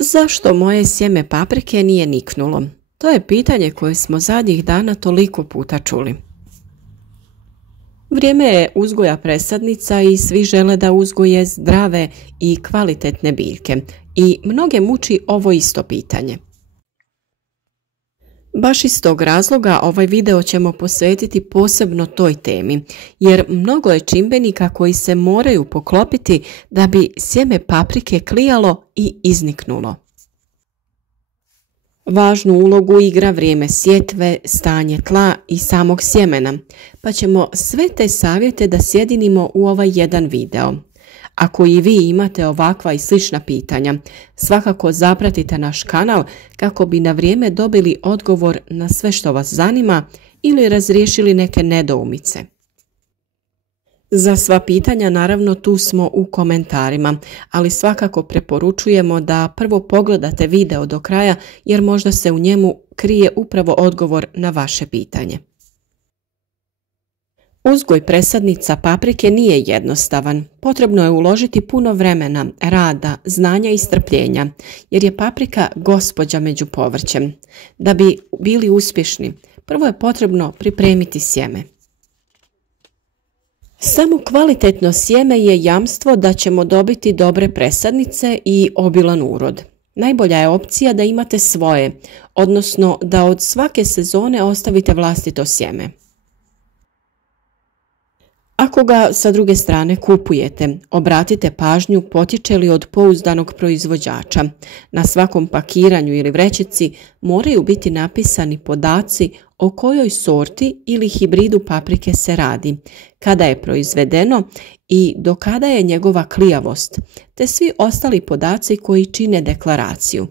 Zašto moje sjeme paprike nije niknulo? To je pitanje koje smo zadnjih dana toliko puta čuli. Vrijeme je uzgoja presadnica i svi žele da uzgoje zdrave i kvalitetne biljke i mnoge muči ovo isto pitanje. Baš iz tog razloga ovaj video ćemo posvetiti posebno toj temi, jer mnogo je čimbenika koji se moraju poklopiti da bi sjeme paprike klijalo i izniknulo. Važnu ulogu igra vrijeme sjetve, stanje tla i samog sjemena, pa ćemo sve te savjete da sjedinimo u ovaj jedan video. Ako i vi imate ovakva i slična pitanja, svakako zapratite naš kanal kako bi na vrijeme dobili odgovor na sve što vas zanima ili razriješili neke nedoumice. Za sva pitanja naravno tu smo u komentarima, ali svakako preporučujemo da prvo pogledate video do kraja jer možda se u njemu krije upravo odgovor na vaše pitanje. Uzgoj presadnica paprike nije jednostavan. Potrebno je uložiti puno vremena, rada, znanja i strpljenja, jer je paprika gospođa među povrćem. Da bi bili uspješni, prvo je potrebno pripremiti sjeme. Samo kvalitetno sjeme je jamstvo da ćemo dobiti dobre presadnice i obilan urod. Najbolja je opcija da imate svoje, odnosno da od svake sezone ostavite vlastito sjeme. Ako ga sa druge strane kupujete, obratite pažnju potječe li od pouzdanog proizvođača. Na svakom pakiranju ili vrećici moraju biti napisani podaci o kojoj sorti ili hibridu paprike se radi, kada je proizvedeno i do kada je njegova klijavost, te svi ostali podaci koji čine deklaraciju.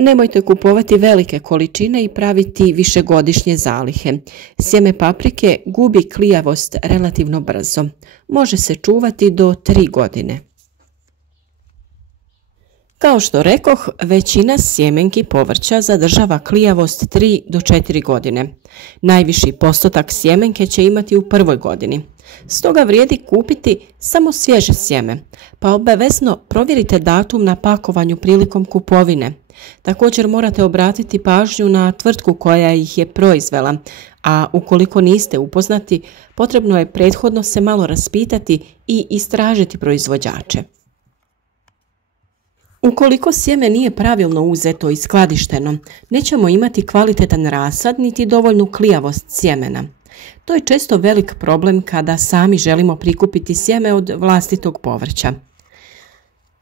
Nemojte kupovati velike količine i praviti višegodišnje zalihe. Sjeme paprike gubi klijavost relativno brzo. Može se čuvati do 3 godine. Kao što rekoh, većina sjemenki povrća zadržava klijavost 3 do 4 godine. Najviši postotak sjemenke će imati u prvoj godini. Stoga vrijedi kupiti samo svježe sjeme, pa obavezno provjerite datum na pakovanju prilikom kupovine. Također morate obratiti pažnju na tvrtku koja ih je proizvela, a ukoliko niste upoznati, potrebno je prethodno se malo raspitati i istražiti proizvođače. Ukoliko sjeme nije pravilno uzeto i skladišteno, nećemo imati kvalitetan rasad niti dovoljnu klijavost sjemena. To je često velik problem kada sami želimo prikupiti sjeme od vlastitog povrća.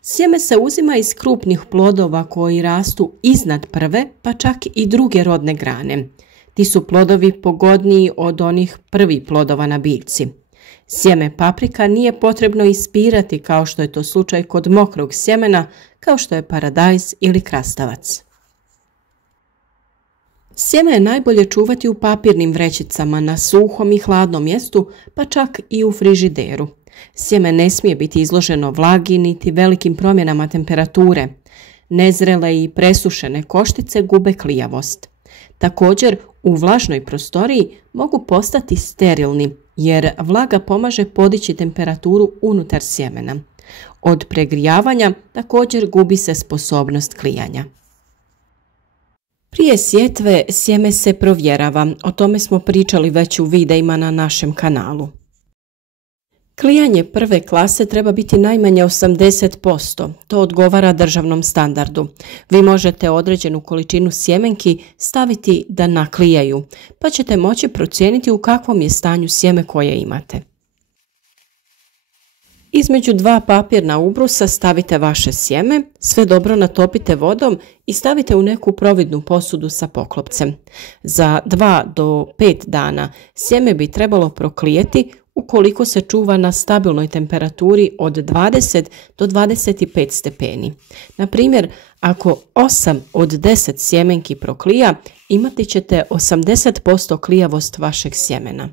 Sjeme se uzima iz krupnih plodova koji rastu iznad prve, pa čak i druge rodne grane. Ti su plodovi pogodniji od onih prvih plodova na biljci. Sjeme paprika nije potrebno ispirati kao što je to slučaj kod mokrog sjemena, kao što je paradajz ili krastavac. Sjeme je najbolje čuvati u papirnim vrećicama na suhom i hladnom mjestu, pa čak i u frižideru. Sjeme ne smije biti izloženo vlagi niti velikim promjenama temperature. Nezrele i presušene koštice gube klijavost. Također, u vlažnoj prostoriji mogu postati sterilni, jer vlaga pomaže podići temperaturu unutar sjemena. Od pregrijavanja također gubi se sposobnost klijanja. Prije sjetve sjeme se provjerava, o tome smo pričali već u videima na našem kanalu. Klijanje prve klase treba biti najmanje 80%, to odgovara državnom standardu. Vi možete određenu količinu sjemenki staviti da naklijaju, pa ćete moći procijeniti u kakvom je stanju sjeme koje imate. Između 2 papirna ubrusa stavite vaše sjeme, sve dobro natopite vodom i stavite u neku providnu posudu sa poklopcem. Za 2 do 5 dana sjeme bi trebalo proklijeti ukoliko se čuva na stabilnoj temperaturi od 20 do 25 stepeni. Na primjer, ako 8 od 10 sjemenki proklija, imati ćete 80% klijavost vašeg sjemena.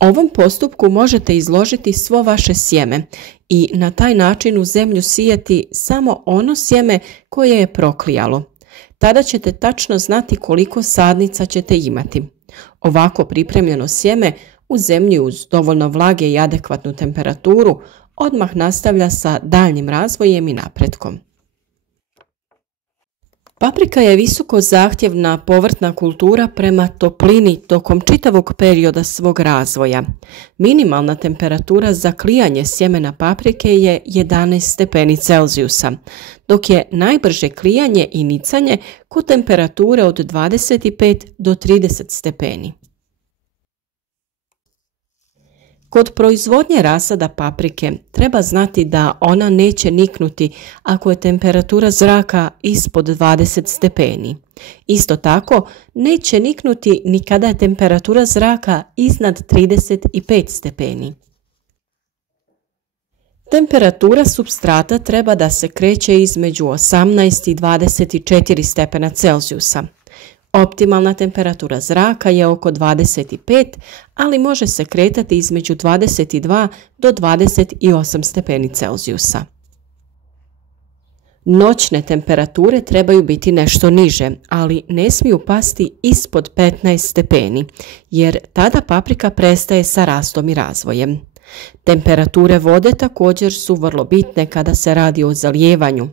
Ovom postupku možete izložiti svo vaše sjeme i na taj način u zemlju sijati samo ono sjeme koje je proklijalo. Tada ćete tačno znati koliko sadnica ćete imati. Ovako pripremljeno sjeme u zemlji uz dovoljno vlage i adekvatnu temperaturu odmah nastavlja sa daljnjim razvojem i napretkom. Paprika je visoko zahtjevna povrtna kultura prema toplini tokom čitavog perioda svog razvoja. Minimalna temperatura za klijanje sjemena paprike je 11 stepeni Celzijusa, dok je najbrže klijanje i nicanje kod temperature od 25 do 30 stepeni. Kod proizvodnje rasada paprike treba znati da ona neće niknuti ako je temperatura zraka ispod 20 stepeni. Isto tako, neće niknuti ni kada je temperatura zraka iznad 35 stepeni. Temperatura supstrata treba da se kreće između 18 i 24 stepena Celzijusa. Optimalna temperatura zraka je oko 25, ali može se kretati između 22 do 28 stepeni Celzijusa. Noćne temperature trebaju biti nešto niže, ali ne smiju pasti ispod 15 stepeni, jer tada paprika prestaje sa rastom i razvojem. Temperature vode također su vrlo bitne kada se radi o zalijevanju.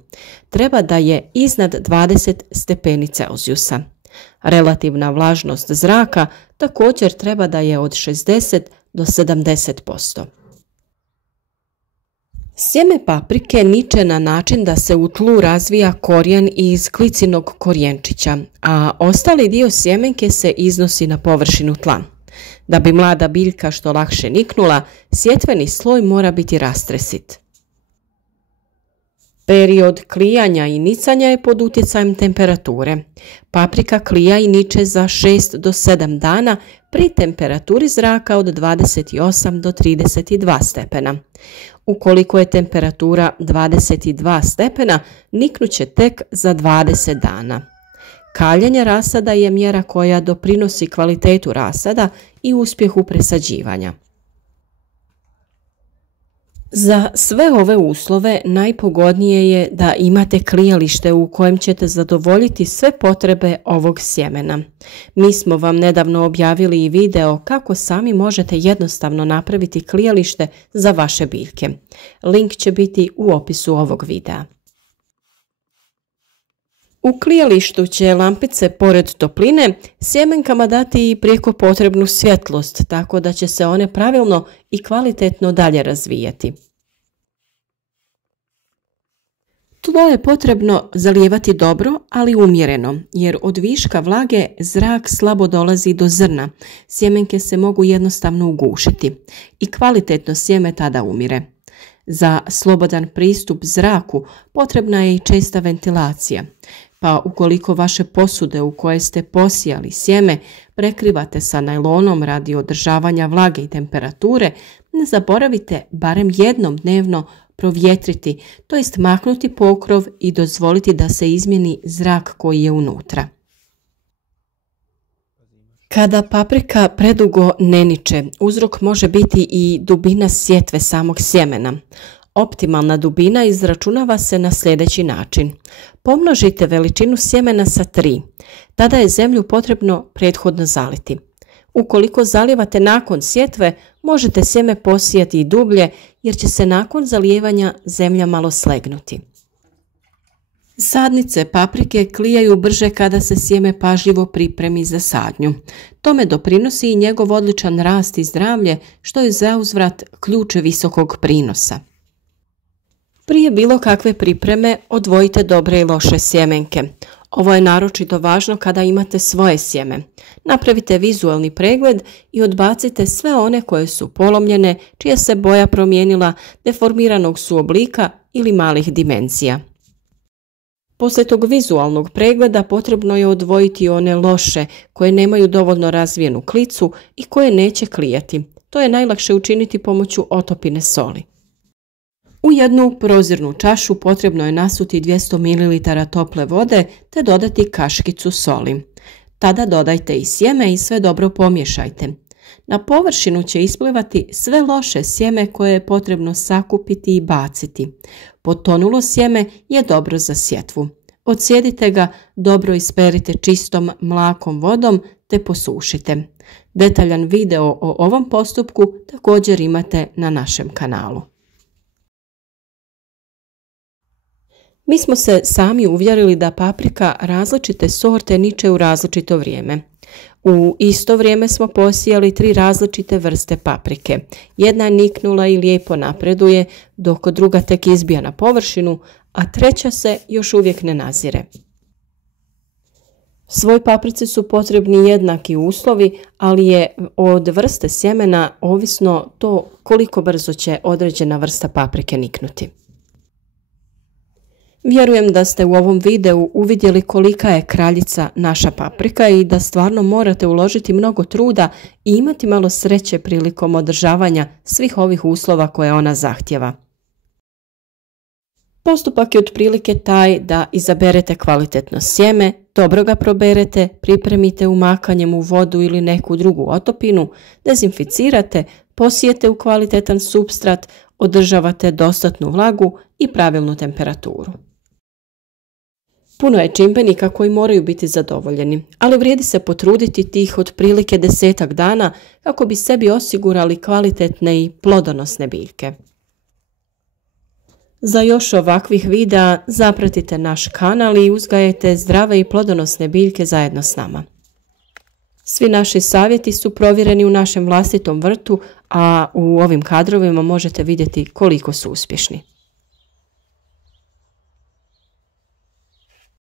Treba da je iznad 20 stepeni Celzijusa. Relativna vlažnost zraka također treba da je od 60 do 70%. Sjeme paprike niče na način da se u tlu razvija korijen iz klicinog korijenčića, a ostali dio sjemenke se iznosi na površinu tla. Da bi mlada biljka što lakše niknula, sjetveni sloj mora biti rastresit. Period klijanja i nicanja je pod utjecajem temperature. Paprika klija i niče za 6 do 7 dana pri temperaturi zraka od 28 do 32 stepena. Ukoliko je temperatura 22 stepena, niknuće tek za 20 dana. Kaljenje rasada je mjera koja doprinosi kvalitetu rasada i uspjehu presađivanja. Za sve ove uslove najpogodnije je da imate klijalište u kojem ćete zadovoljiti sve potrebe ovog sjemena. Mi smo vam nedavno objavili i video kako sami možete jednostavno napraviti klijalište za vaše biljke. Link će biti u opisu ovog videa. U klijalištu će lampice pored topline sjemenkama dati i prijeko potrebnu svjetlost, tako da će se one pravilno i kvalitetno dalje razvijati. Tlo je potrebno zalijevati dobro, ali umjereno, jer od viška vlage zrak slabo dolazi do zrna. Sjemenke se mogu jednostavno ugušiti i kvalitetno sjeme tada umire. Za slobodan pristup zraku potrebna je i česta ventilacija, pa ukoliko vaše posude u koje ste posijali sjeme prekrivate sa najlonom radi održavanja vlage i temperature, ne zaboravite barem jednom dnevno provjetriti, to jest maknuti pokrov i dozvoliti da se izmjeni zrak koji je unutra. Kada paprika predugo ne niče, uzrok može biti i dubina sjetve samog sjemena. Optimalna dubina izračunava se na sljedeći način. Pomnožite veličinu sjemena sa 3. Tada je zemlju potrebno prethodno zaliti. Ukoliko zalijevate nakon sjetve, možete sjeme posijati i dublje jer će se nakon zalijevanja zemlja malo slegnuti. Sadnice paprike klijaju brže kada se sjeme pažljivo pripremi za sadnju. Tome doprinosi i njegov odličan rast i zdravlje, što je zauzvrat ključ visokog prinosa. Prije bilo kakve pripreme odvojite dobre i loše sjemenke. Ovo je naročito važno kada imate svoje sjeme. Napravite vizualni pregled i odbacite sve one koje su polomljene, čija se boja promijenila, deformiranog su oblika ili malih dimenzija. Poslije tog vizualnog pregleda potrebno je odvojiti one loše koje nemaju dovoljno razvijenu klicu i koje neće klijati. To je najlakše učiniti pomoću otopine soli. U jednu prozirnu čašu potrebno je nasuti 200 ml tople vode te dodati kaškicu soli. Tada dodajte i sjeme i sve dobro pomiješajte. Na površinu će isplivati sve loše sjeme koje je potrebno sakupiti i baciti. Potonulo sjeme je dobro za sjetvu. Odsjedite ga, dobro isperite čistom mlakom vodom te posušite. Detaljan video o ovom postupku također imate na našem kanalu. Mi smo se sami uvjerili da paprika različite sorte niče u različito vrijeme. U isto vrijeme smo posijali 3 različite vrste paprike. Jedna je niknula i lijepo napreduje, dok druga tek izbija na površinu, a treća se još uvijek ne nazire. Svoj paprici su potrebni jednaki uslovi, ali je od vrste sjemena ovisno to koliko brzo će određena vrsta paprike niknuti. Vjerujem da ste u ovom videu uvidjeli kolika je kraljica naša paprika i da stvarno morate uložiti mnogo truda i imati malo sreće prilikom održavanja svih ovih uslova koje ona zahtjeva. Postupak je otprilike taj da izaberete kvalitetno sjeme, dobro ga proberete, pripremite umakanjem u vodu ili neku drugu otopinu, dezinficirate, posijete u kvalitetan supstrat, održavate dostatnu vlagu i pravilnu temperaturu. Puno je čimbenika koji moraju biti zadovoljeni, ali vrijedi se potruditi tih otprilike 10-ak dana kako bi sebi osigurali kvalitetne i plodonosne biljke. Za još ovakvih videa zapratite naš kanal i uzgajajte zdrave i plodonosne biljke zajedno s nama. Svi naši savjeti su provjereni u našem vlastitom vrtu, a u ovim kadrovima možete vidjeti koliko su uspješni.